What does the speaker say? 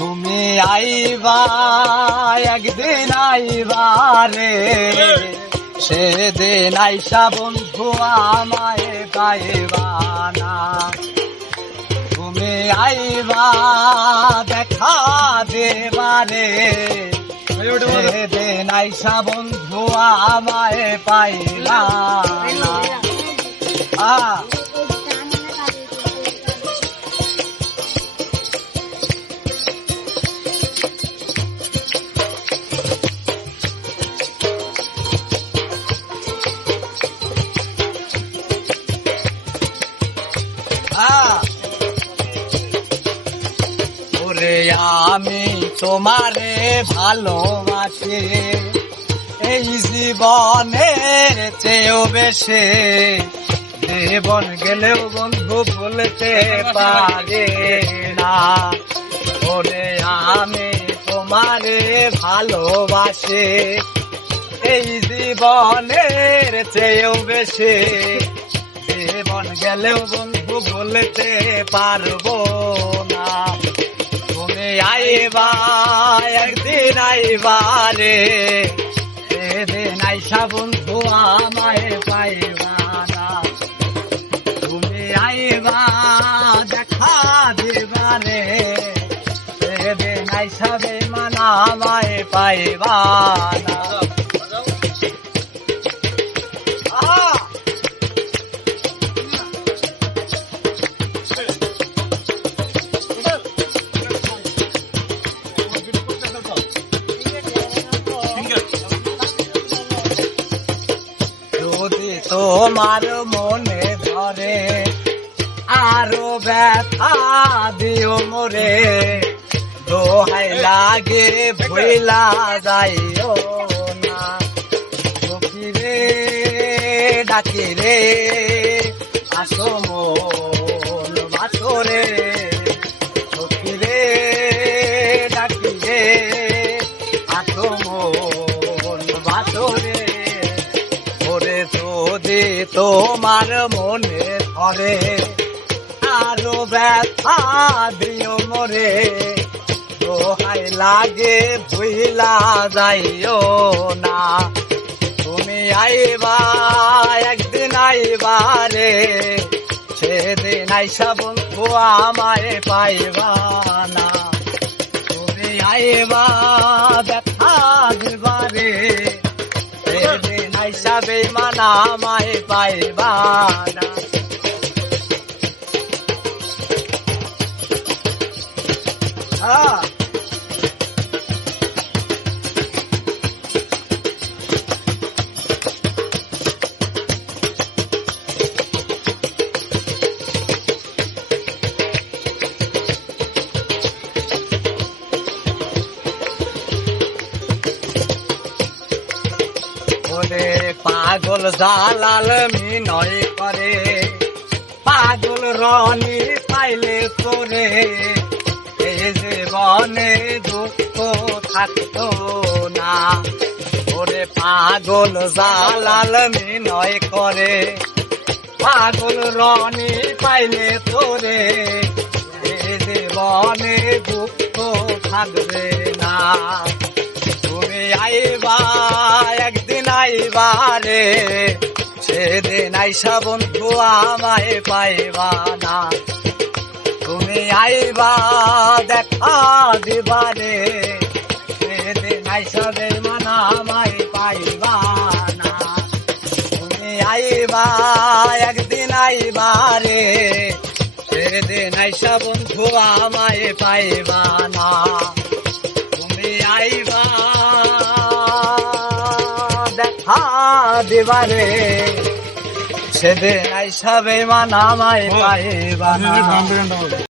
তুমি আইবা, একদিন আইবা রে। সেদিন আইসা বন্ধু আমায় পাইবা না। তুমি আইবা, দেখা দেবারে সেদিন আইসা বন্ধু আমায় পাইলা আ আমি তোমারে ভালোবাসি। এই জীবনের চেয়েও বেশি জীবন গেলেও বন্ধু বলতে পারে না। ওরে আমি তোমারে ভালোবাসি। এই জীবনের চেয়েও বেশি জীবন গেলেও বন্ধু বলতে পারব না। আইবা একদিন আইবা রে সেদিন আইসা বন্ধু আমায় পাইবা না তুমি আইবা, দেখা দিবা রে সেদিন আইসা বেমান আমায় পাইবা না তোমার মনে ধরে, আরও ব্যথা দিও মোরে। দোহাই লাগে, ভইলা যাইও না। রে, ডাকি রে, আসো মন বাসরে। তোমার মনে ধরে। আরও ব্যথা দিও মরে। দোহাই লাগে, ভুইলা যাইও না। তুমি আইবা, একদিন আইবা রে। সেদিন আইসা বন্ধু আমায় পাইবা না। তুমি আইবা, ব্যথা দিবা রে। সেদিন আইসা বেমানা আমায় পাইবা না। পাগল জালাল মিনয় করে। পাগল রনি পাইলে করে এ জীবনে দুঃখ থাকতো না। ওরে পাগল জালাল মিনয় করে। পাগল রনি পাইলে তোরে। এ জীবনে দুঃখ থাকবে না। আইবা, একদিন আইবা রে। সেদিন আইসা বন্ধু আমায় পাইবা না। তুমি আইবা, দেখা দিবা রে। সেদিন আইসা বেমানা আমায় পাইবা না। তুমি আইবা, একদিন আইবা রে। সেদিন আইসা বন্ধু আমায় পাইবা না। তুমি আইবা দেখা দিবারে সেদিন আইসাবে বেমান আমায় পাইবা না।